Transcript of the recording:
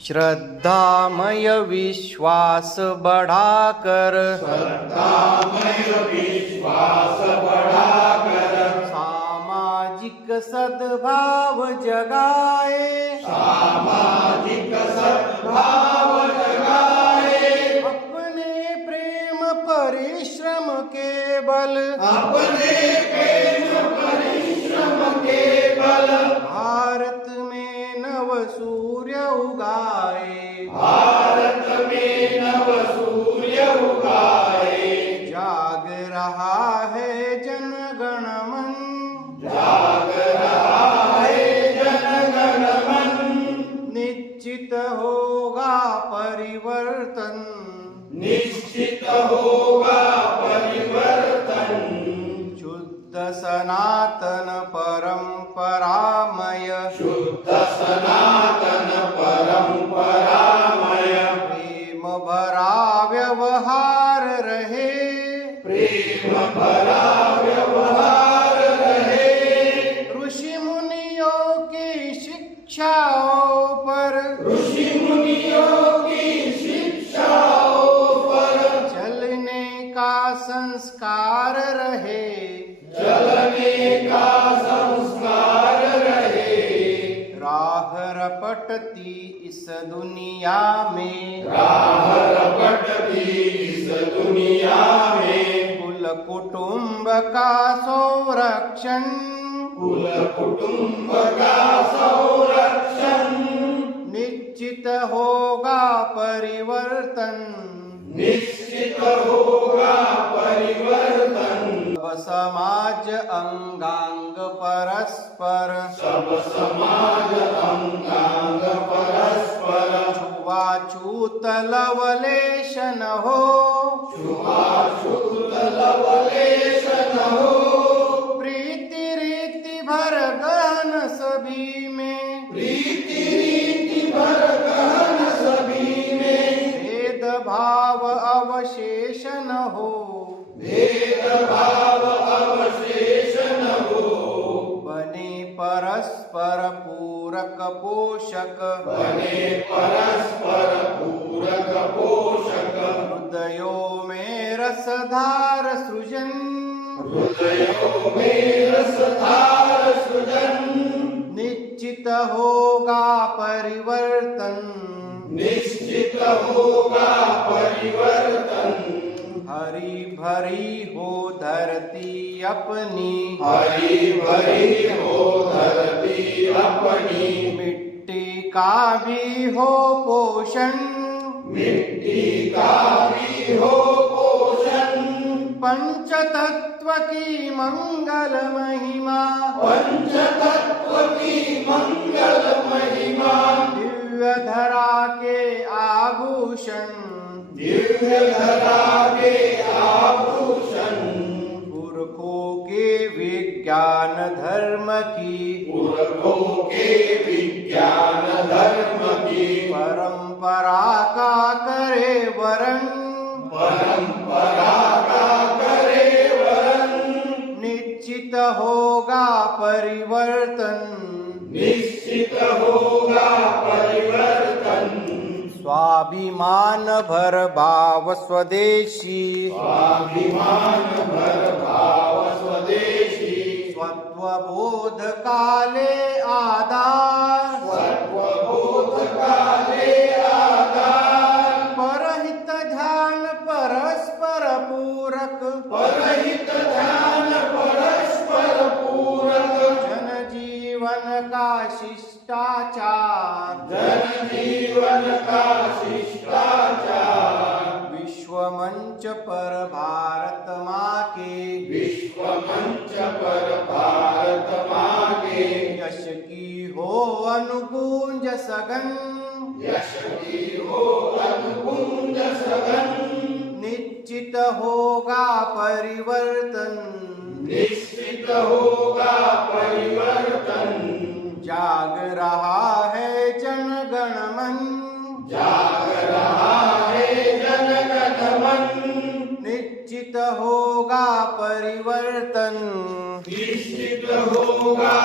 श्रद्धामय विश्वास बढ़ाकर, श्रद्धामय विश्वास बढ़ाकर, सामाजिक सद्भाव जगाए, सामाजिक सद्भाव जगाए, अपने प्रेम परिश्रम के बल, अपने प्रेम परिश्रम के बल, भारत में नव सूर्य उगाए, भारत में नव सूर्य उगाए, जाग रहा है जन गण मन, जाग रहा है जन गण मन, निश्चित होगा परिवर्तन, निश्चित होगा परिवर्तन, शुद्ध सनातन परंपरामय, शुद्ध सनातन परंपरामय, प्रेम भरा व्यवहार रहे, प्रेम भरा व्यवहार रहे, ऋषि मुनियों की शिक्षाओं पर, ऋषि मुनियों की शिक्षाओं पर, चलने का संस्कार रहे, चलने का संस्कार रहे, राह रपटती इस दुनिया में, राह रपटती इस दुनिया में, कुल कुटुंब का संरक्षण, कुल कुटुंब का संरक्षण, निश्चित होगा परिवर्तन, निश्चित होगा परिवर्तन, सब समाज अंगांग परस्पर, सब समाज अंगांग परस्पर, छुआछूत लवलेश न हो, छुआछूत लवलेश न हो, प्रीति रीति भर गहन सभी में, प्रीति रीति भर गहन सभी में, भेदभाव अवशेष न हो, भेदभाव अवशेष न हो, बने परस्पर पूरक पोषक, बने परस्पर पूरक पोषक, हृदयों में रसधार सृजन, हृदयों में रसधार सृजन, निश्चित होगा परिवर्तन, निश्चित होगा परिवर्तन, हरी भरी हो धरती अपनी, हरी भरी हो धरती अपनी, मिट्टी का भी हो पोषण, मिट्टी का भी हो पोषण, पंचतत्व की मंगल महिमा, पंचतत्व की मंगल महिमा, दिव्य धरा के आभूषण, दिव्य धरा के आभूषण, पुरखों के विज्ञान धर्म की, पुरखों के विज्ञान धर्म की, परंपरा का करे वरण, परंपरा का करे वरण, निश्चित होगा परिवर्तन, निश्चित होगा परिवर्तन, स्वाभिमान भर भाव स्वदेशी, स्वाभिमान भर भाव स्वदेशी, स्वत्वबोध काले आधार, स्वत्वबोध काले आधार, परहित ध्यान परस्पर पूरक, परहित ध्यान परस्पर पूरक, जन जीवन का शिष्टाचार, जन जीवन का शिष्टाचार, विश्व मंच पर भारत माँ के, विश्व मंच पर भारत माँ के, यश की हो अनुगूंज सघन, यश की हो अनुकुंज सघन, निश्चित होगा परिवर्तन, निश्चित होगा परिवर्तन, जाग रहा है जन गण मन, जाग रहा है जन गण मन, निश्चित होगा परिवर्तन, निश्चित होगा